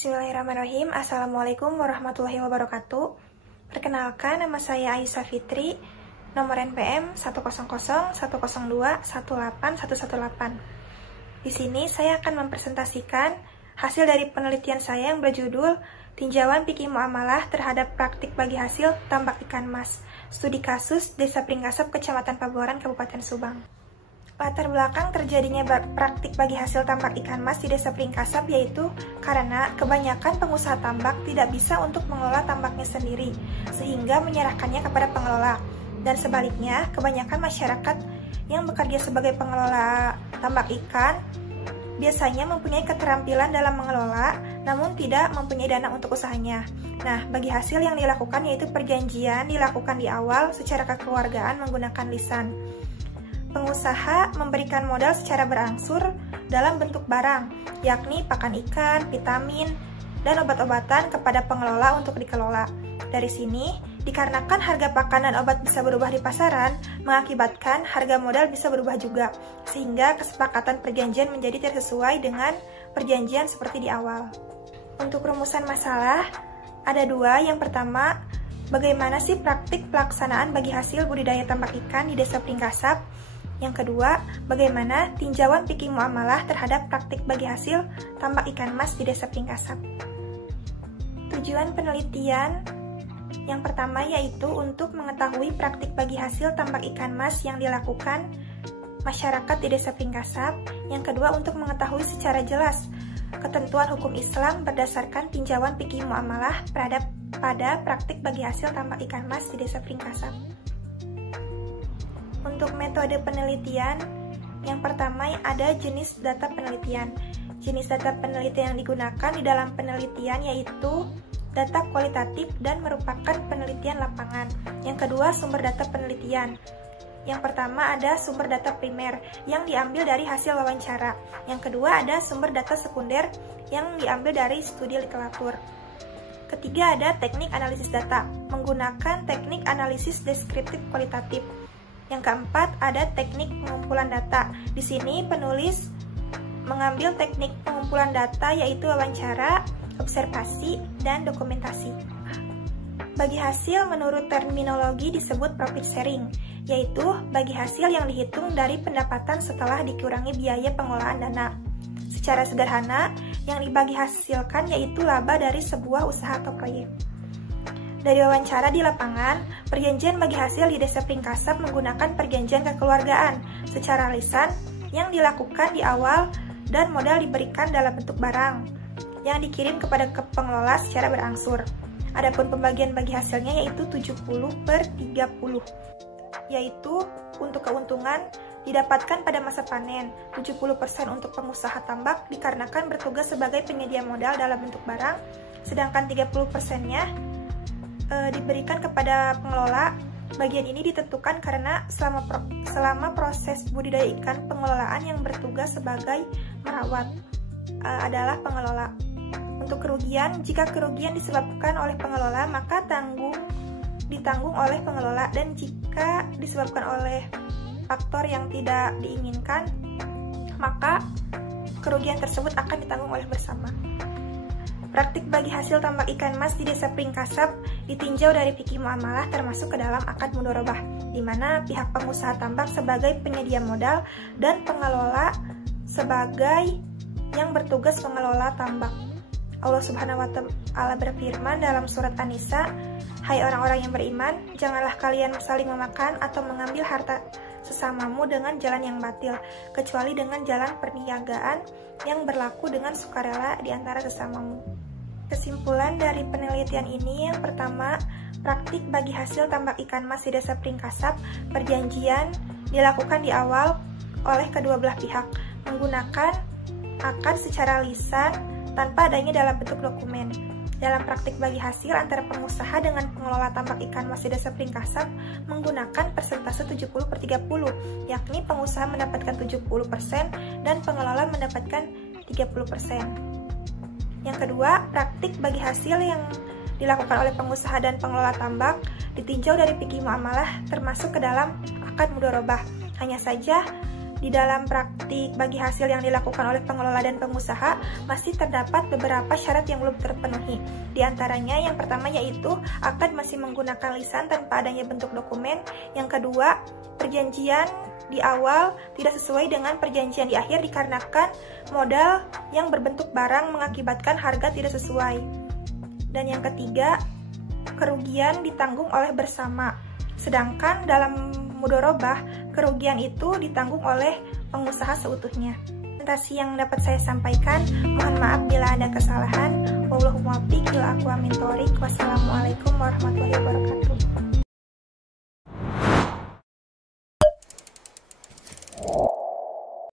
Bismillahirrahmanirrahim. Assalamualaikum warahmatullahi wabarakatuh. Perkenalkan, nama saya Aisyah Fitri, nomor NPM 100.101.18118. Di sini saya akan mempresentasikan hasil dari penelitian saya yang berjudul Tinjauan Fikih Muamalah terhadap Praktik Bagi Hasil Tambak Ikan Mas, Studi Kasus Desa Pringkasap, Kecamatan Pabuaran, Kabupaten Subang. Latar belakang terjadinya praktik bagi hasil tambak ikan mas di Desa Pringkasap yaitu karena kebanyakan pengusaha tambak tidak bisa untuk mengelola tambaknya sendiri, sehingga menyerahkannya kepada pengelola. Dan sebaliknya, kebanyakan masyarakat yang bekerja sebagai pengelola tambak ikan biasanya mempunyai keterampilan dalam mengelola, namun tidak mempunyai dana untuk usahanya. Nah, bagi hasil yang dilakukan yaitu perjanjian dilakukan di awal secara kekeluargaan menggunakan lisan. Pengusaha memberikan modal secara berangsur dalam bentuk barang, yakni pakan ikan, vitamin, dan obat-obatan kepada pengelola untuk dikelola. Dari sini, dikarenakan harga pakan dan obat bisa berubah di pasaran, mengakibatkan harga modal bisa berubah juga, sehingga kesepakatan perjanjian menjadi tidak sesuai dengan perjanjian seperti di awal. Untuk rumusan masalah, ada dua. Yang pertama, bagaimana sih praktik pelaksanaan bagi hasil budidaya tambak ikan di Desa Pringkasap? Yang kedua, bagaimana tinjauan fikih muamalah terhadap praktik bagi hasil tambak ikan mas di Desa Pringkasap. Tujuan penelitian yang pertama yaitu untuk mengetahui praktik bagi hasil tambak ikan mas yang dilakukan masyarakat di Desa Pringkasap. Yang kedua, untuk mengetahui secara jelas ketentuan hukum Islam berdasarkan tinjauan fikih muamalah pada praktik bagi hasil tambak ikan mas di Desa Pringkasap. Untuk metode penelitian, yang pertama ada jenis data penelitian. Jenis data penelitian yang digunakan di dalam penelitian yaitu data kualitatif dan merupakan penelitian lapangan. Yang kedua, sumber data penelitian. Yang pertama ada sumber data primer yang diambil dari hasil wawancara. Yang kedua ada sumber data sekunder yang diambil dari studi literatur. Ketiga ada teknik analisis data menggunakan teknik analisis deskriptif kualitatif. Yang keempat, ada teknik pengumpulan data. Di sini penulis mengambil teknik pengumpulan data yaitu wawancara, observasi, dan dokumentasi. Bagi hasil menurut terminologi disebut profit sharing, yaitu bagi hasil yang dihitung dari pendapatan setelah dikurangi biaya pengelolaan dana. Secara sederhana, yang dibagi hasilkan yaitu laba dari sebuah usaha atau proyek. Dari wawancara di lapangan, perjanjian bagi hasil di Desa Pringkasap menggunakan perjanjian kekeluargaan secara lisan yang dilakukan di awal dan modal diberikan dalam bentuk barang yang dikirim kepada pengelola secara berangsur. Adapun pembagian bagi hasilnya yaitu 70/30, yaitu untuk keuntungan didapatkan pada masa panen, 70% untuk pengusaha tambak dikarenakan bertugas sebagai penyedia modal dalam bentuk barang, sedangkan 30%-nya diberikan kepada pengelola. Bagian ini ditentukan karena selama proses budidaya ikan, pengelolaan yang bertugas sebagai merawat adalah pengelola. Untuk kerugian, jika kerugian disebabkan oleh pengelola, maka ditanggung oleh pengelola, dan jika disebabkan oleh faktor yang tidak diinginkan, maka kerugian tersebut akan ditanggung oleh bersama. Praktik bagi hasil tambak ikan mas di Desa Pringkasap ditinjau dari fikih muamalah termasuk ke dalam akad mudharabah, di mana pihak pengusaha tambak sebagai penyedia modal dan pengelola sebagai yang bertugas mengelola tambak. Allah Subhanahu wa Ta'ala berfirman dalam surat An-Nisa, "Hai orang-orang yang beriman, janganlah kalian saling memakan atau mengambil harta sesamamu dengan jalan yang batil, kecuali dengan jalan perniagaan yang berlaku dengan sukarela di antara sesamamu." Kesimpulan dari penelitian ini, yang pertama, praktik bagi hasil tambak ikan mas di Desa Pringkasap, perjanjian dilakukan di awal oleh kedua belah pihak menggunakan akad secara lisan tanpa adanya dalam bentuk dokumen. Dalam praktik bagi hasil antara pengusaha dengan pengelola tambak ikan mas di Desa Pringkasap menggunakan persentase 70/30, yakni pengusaha mendapatkan 70% dan pengelola mendapatkan 30%. Yang kedua, praktik bagi hasil yang dilakukan oleh pengusaha dan pengelola tambak ditinjau dari fikih muamalah termasuk ke dalam akad mudharabah. Hanya saja di dalam nanti bagi hasil yang dilakukan oleh pengelola dan pengusaha, masih terdapat beberapa syarat yang belum terpenuhi. Di antaranya, yang pertama yaitu akad masih menggunakan lisan tanpa adanya bentuk dokumen. Yang kedua, perjanjian di awal tidak sesuai dengan perjanjian di akhir dikarenakan modal yang berbentuk barang mengakibatkan harga tidak sesuai. Dan yang ketiga, kerugian ditanggung oleh bersama. Sedangkan dalam mudorobah, kerugian itu ditanggung oleh pengusaha seutuhnya. Presentasi yang dapat saya sampaikan, mohon maaf bila ada kesalahan. Wassalamualaikum warahmatullahi wabarakatuh.